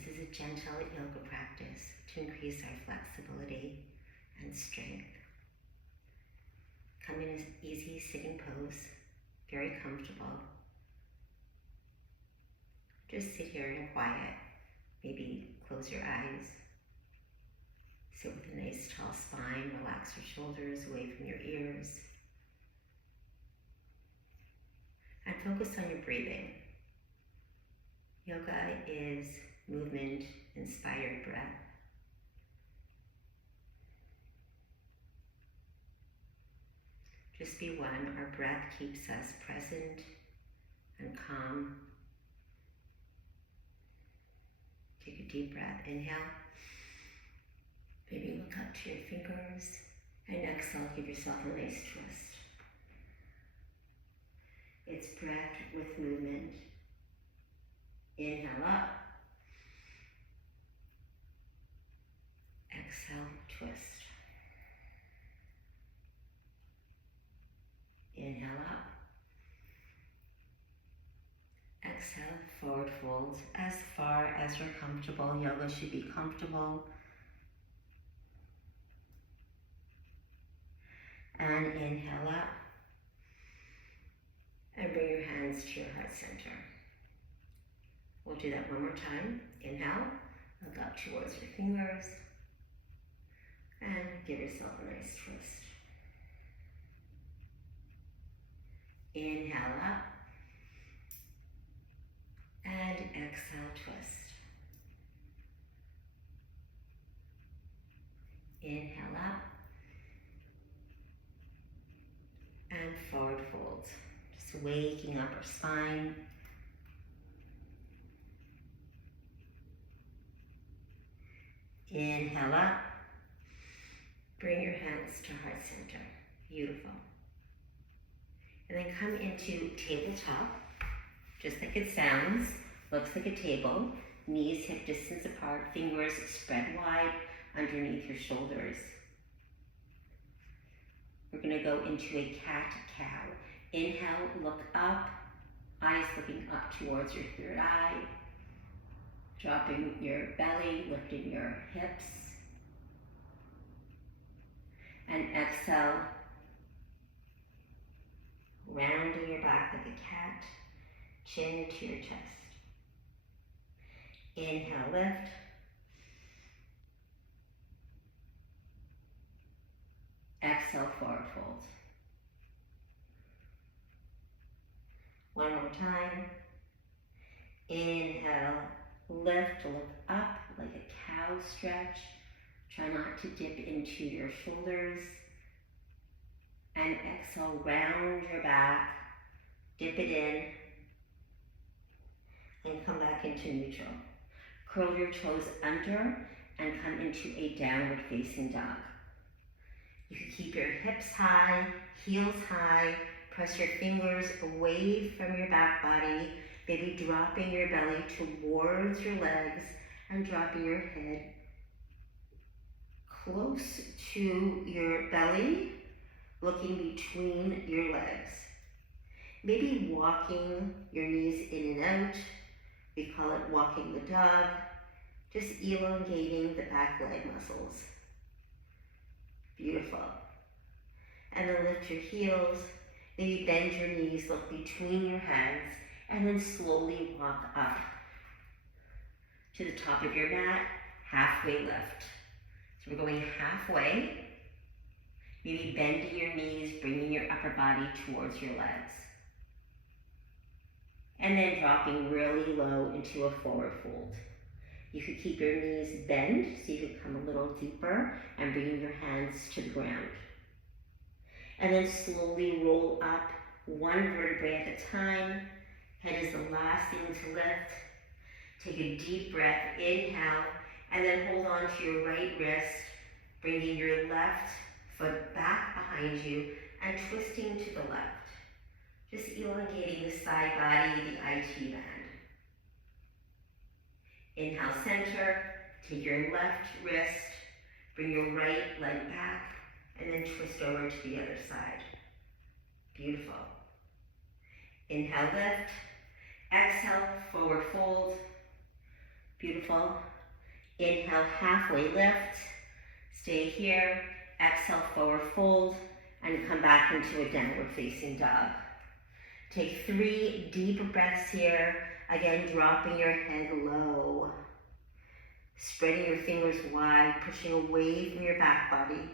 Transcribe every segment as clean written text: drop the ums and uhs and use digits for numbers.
This is a gentle yoga practice to increase our flexibility and strength. Come in an easy sitting pose, very comfortable. Just sit here in quiet. Maybe close your eyes. Sit with a nice tall spine. Relax your shoulders away from your ears. And focus on your breathing. Yoga is movement-inspired breath. Just be one. Our breath keeps us present and calm. Take a deep breath. Inhale. Maybe look up to your fingers. And exhale, give yourself a nice twist. It's breath with movement. Inhale up. Exhale, twist. Inhale up. Exhale, forward fold as far as you're comfortable. Yoga should be comfortable. And inhale up. And bring your hands to your heart center. We'll do that one more time. Inhale, look up towards your fingers. And give yourself a nice twist. Inhale up. And exhale, twist. Inhale up. And forward fold. Just waking up our spine. Inhale up. Bring your hands to heart center. Beautiful. And then come into tabletop, just like it sounds. Looks like a table. Knees hip distance apart, fingers spread wide underneath your shoulders. We're going to go into a cat-cow. Inhale, look up, eyes looking up towards your third eye. Dropping your belly, lifting your hips. And exhale, rounding your back like a cat, chin to your chest. Inhale, lift. Exhale, forward fold. One more time. Inhale, lift, look up like a cow stretch. Try not to dip into your shoulders. And exhale, round your back, dip it in, and come back into neutral. Curl your toes under and come into a downward facing dog. You can keep your hips high, heels high, press your fingers away from your back body, maybe dropping your belly towards your legs and dropping your head close to your belly, looking between your legs. Maybe walking your knees in and out. We call it walking the dog. Just elongating the back leg muscles. Beautiful. And then lift your heels. Maybe bend your knees, look between your hands, and then slowly walk up to the top of your mat, halfway lift. So we're going halfway. Maybe bending your knees, bringing your upper body towards your legs. And then dropping really low into a forward fold. You could keep your knees bent so you could come a little deeper and bring your hands to the ground. And then slowly roll up one vertebrae at a time. Head is the last thing to lift. Take a deep breath, inhale, and then hold on to your right wrist, bringing your left foot back behind you and twisting to the left. Just elongating the side body, the IT band. Inhale, center, take your left wrist, bring your right leg back, and then twist over to the other side. Beautiful. Inhale, lift. Exhale, forward fold. Beautiful. Inhale, halfway lift. Stay here. Exhale, forward fold, and come back into a downward facing dog. Take 3 deep breaths here. Again, dropping your head low. Spreading your fingers wide, pushing away from your back body.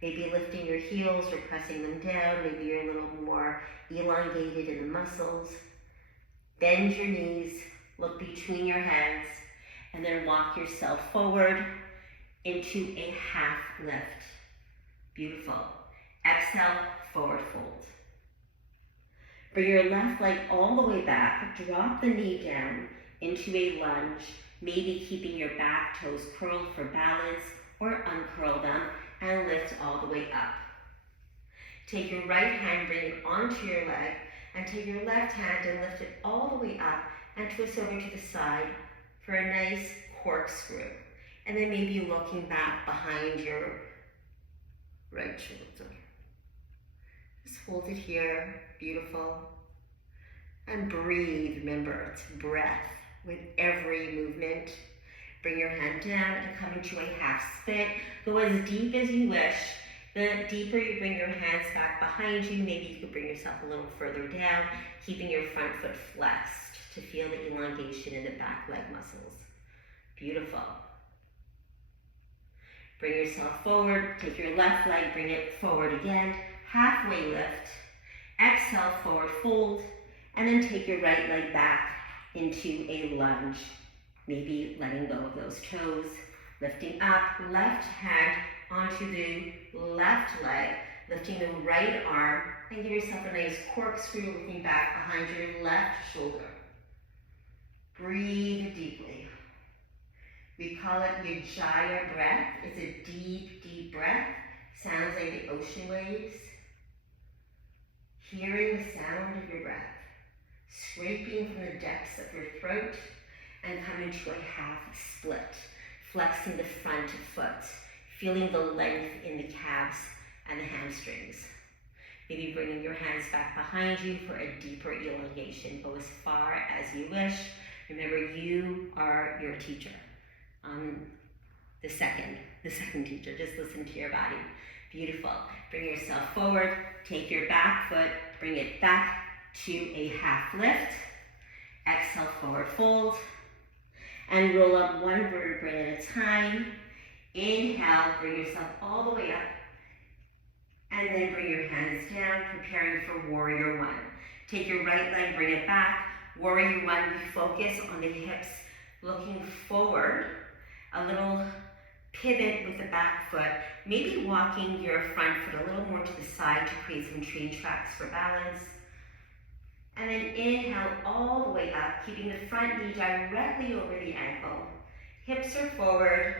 Maybe lifting your heels or pressing them down. Maybe you're a little more elongated in the muscles. Bend your knees, look between your hands, and then walk yourself forward into a half lift. Beautiful. Exhale, forward fold. Bring your left leg all the way back. Drop the knee down into a lunge, maybe keeping your back toes curled for balance, or uncurl them and lift all the way up. Take your right hand, bring it onto your leg, and take your left hand and lift it all the way up and twist over to the side for a nice corkscrew. And then maybe looking back behind your right shoulder. Just hold it here, beautiful. And breathe, remember, it's breath with every movement. Bring your hand down and come into a half split. Go as deep as you wish. The deeper you bring your hands back behind you, maybe you could bring yourself a little further down, keeping your front foot flexed to feel the elongation in the back leg muscles. Beautiful. Bring yourself forward, take your left leg, bring it forward again, halfway lift. Exhale, forward fold, and then take your right leg back into a lunge. Maybe letting go of those toes, lifting up, left hand onto the left leg, lifting the right arm, and give yourself a nice corkscrew looking back behind your left shoulder. Breathe deeply. We call it Ujjayi breath. It's a deep, deep breath. Sounds like the ocean waves. Hearing the sound of your breath, scraping from the depths of your throat, and come into a half split, flexing the front foot, feeling the length in the calves and the hamstrings. Maybe bringing your hands back behind you for a deeper elongation. Go as far as you wish. Remember, you are your teacher. The second teacher. Just listen to your body. Beautiful. Bring yourself forward. Take your back foot. Bring it back to a half lift. Exhale, forward fold. And roll up one vertebrae at a time. Inhale, bring yourself all the way up. And then bring your hands down, preparing for warrior one. Take your right leg, bring it back. Warrior one, we focus on the hips, looking forward. A little pivot with the back foot. Maybe walking your front foot a little more to the side to create some train tracks for balance. And then inhale all the way up, keeping the front knee directly over the ankle. Hips are forward,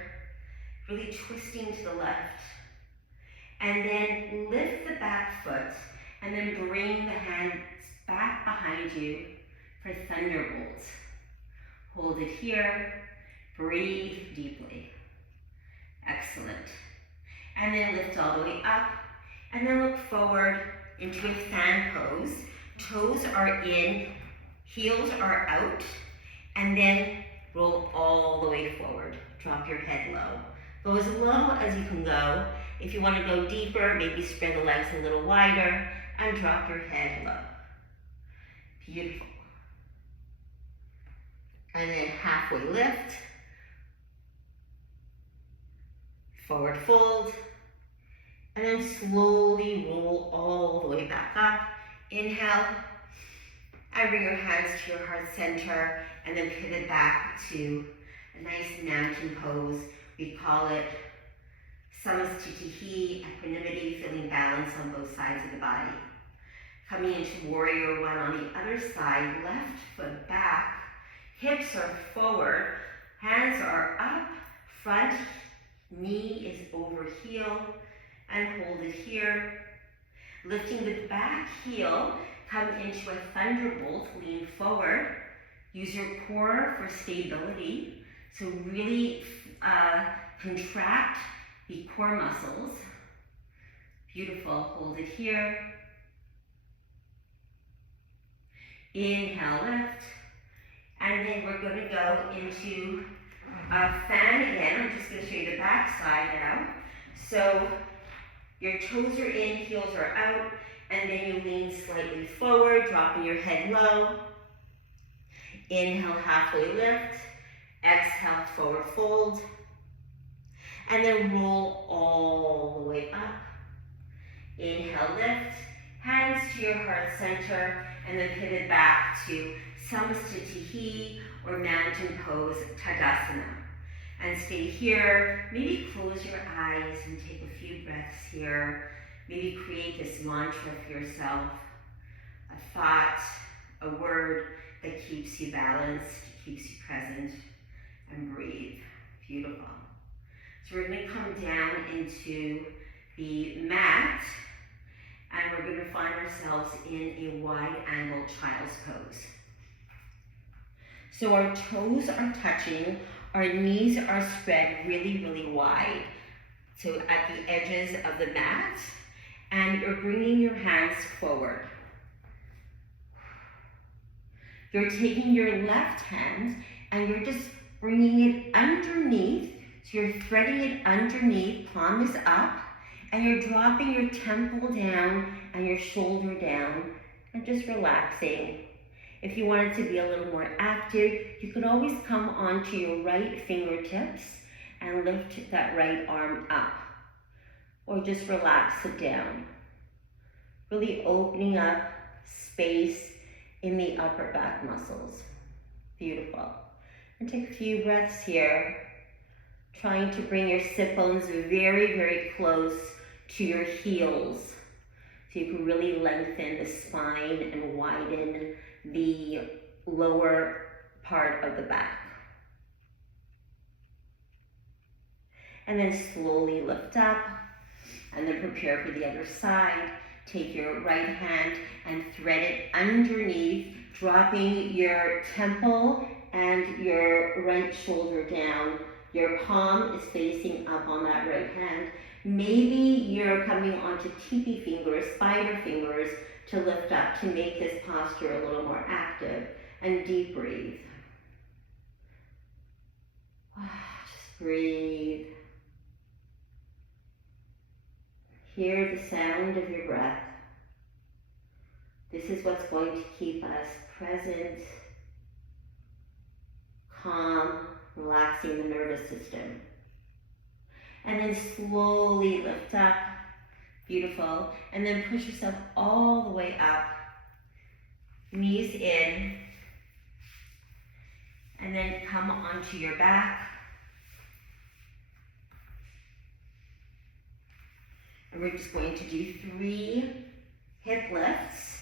really twisting to the left. And then lift the back foot, and then bring the hands back behind you for thunderbolt. Hold it here, breathe deeply. Excellent. And then lift all the way up, and then look forward into a fan pose. Toes are in, heels are out, and then roll all the way forward. Drop your head low. Go as low as you can go. If you want to go deeper, maybe spread the legs a little wider and drop your head low. Beautiful. And then halfway lift. Forward fold. And then slowly roll all the way back up. Inhale, and bring your hands to your heart center, and then pivot back to a nice mountain pose. We call it Samasthiti, equanimity, feeling balance on both sides of the body. Coming into warrior one on the other side, left foot back, hips are forward, hands are up, front knee is over heel, and hold it here. Lifting the back heel, come into a thunderbolt, lean forward. Use your core for stability. So really contract the core muscles. Beautiful, hold it here. Inhale, lift. And then we're going to go into Fan again. I'm just going to show you the back side now. So your toes are in, heels are out, and then you lean slightly forward, dropping your head low. Inhale, halfway lift. Exhale, forward fold. And then roll all the way up. Inhale, lift. Hands to your heart center, and then pivot back to Samasthiti or Mountain Pose Tadasana. And stay here. Maybe close your eyes and take a few breaths here. Maybe create this mantra for yourself. A thought, a word that keeps you balanced, keeps you present, and breathe. Beautiful. So we're going to come down into the mat, and we're going to find ourselves in a wide angle child's pose. So our toes are touching, our knees are spread really, really wide. So at the edges of the mat, and you're bringing your hands forward. You're taking your left hand and you're just bringing it underneath. So you're threading it underneath, palm is up, and you're dropping your temple down and your shoulder down and just relaxing. If you wanted to be a little more active, you could always come onto your right fingertips and lift that right arm up, or just relax it down. Really opening up space in the upper back muscles. Beautiful. And take a few breaths here, trying to bring your sit bones very, very close to your heels, so you can really lengthen the spine and widen the lower part of the back. And then slowly lift up, and then prepare for the other side. Take your right hand and thread it underneath, dropping your temple and your right shoulder down. Your palm is facing up on that right hand. Maybe you're coming onto teepee fingers, spider fingers, to lift up, to make this posture a little more active. And deep breathe. Just breathe. Hear the sound of your breath. This is what's going to keep us present, calm, relaxing the nervous system. And then slowly lift up. Beautiful. And then push yourself all the way up. Knees in. And then come onto your back. And we're just going to do 3 hip lifts.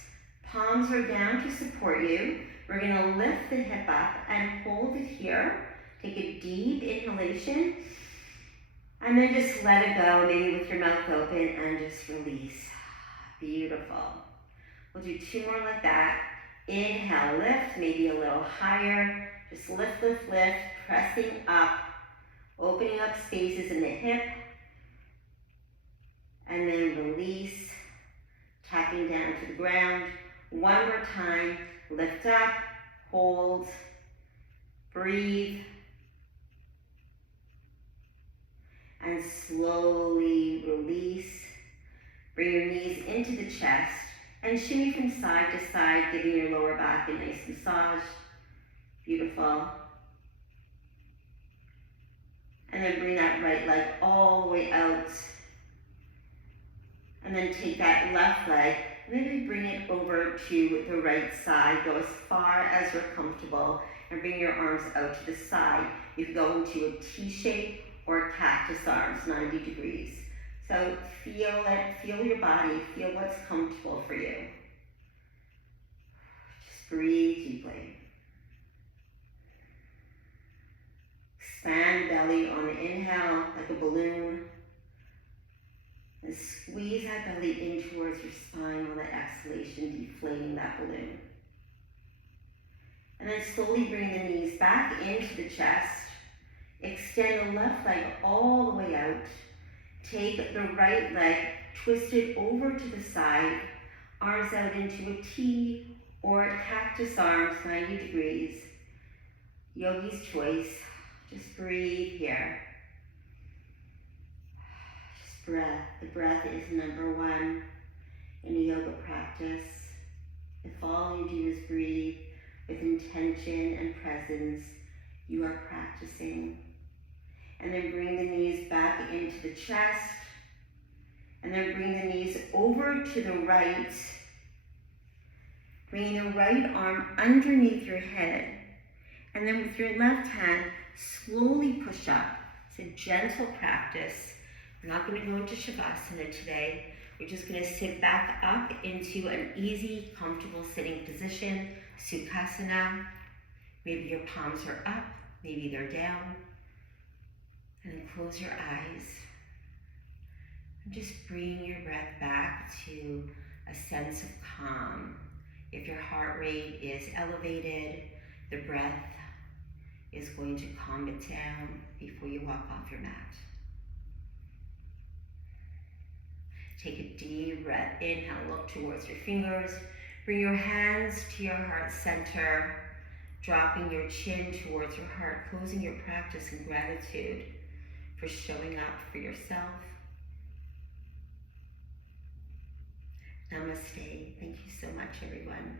Palms are down to support you. We're going to lift the hip up and hold it here. Take a deep inhalation. And then just let it go, maybe with your mouth open, and just release. Beautiful. We'll do 2 more like that. Inhale, lift, maybe a little higher. Just lift, lift, lift, pressing up, opening up spaces in the hip. And then release, tapping down to the ground. 1 more time, lift up, hold, breathe, and slowly release. Bring your knees into the chest and shimmy from side to side, giving your lower back a nice massage. Beautiful. And then bring that right leg all the way out. And then take that left leg, maybe bring it over to the right side. Go as far as you're comfortable and bring your arms out to the side. You can go into a T shape or cactus arms, 90 degrees. So feel it, feel your body, feel what's comfortable for you. Just breathe deeply. Expand belly on the inhale like a balloon. And squeeze that belly in towards your spine on the exhalation, deflating that balloon. And then slowly bring the knees back into the chest. Extend the left leg all the way out. Take the right leg, twist it over to the side, arms out into a T or cactus arms, 90 degrees. Yogi's choice. Just breathe here. Just breath. The breath is number one in a yoga practice. If all you do is breathe with intention and presence, you are practicing. And then bring the knees back into the chest. And then bring the knees over to the right. Bringing the right arm underneath your head. And then with your left hand, slowly push up. It's a gentle practice. We're not going to go into Shavasana today. We're just going to sit back up into an easy, comfortable sitting position, Sukhasana. Maybe your palms are up, maybe they're down. And then close your eyes. And just bring your breath back to a sense of calm. If your heart rate is elevated, the breath is going to calm it down before you walk off your mat. Take a deep breath. Inhale, look towards your fingers. Bring your hands to your heart center, dropping your chin towards your heart, closing your practice in gratitude for showing up for yourself. Namaste. Thank you so much, everyone.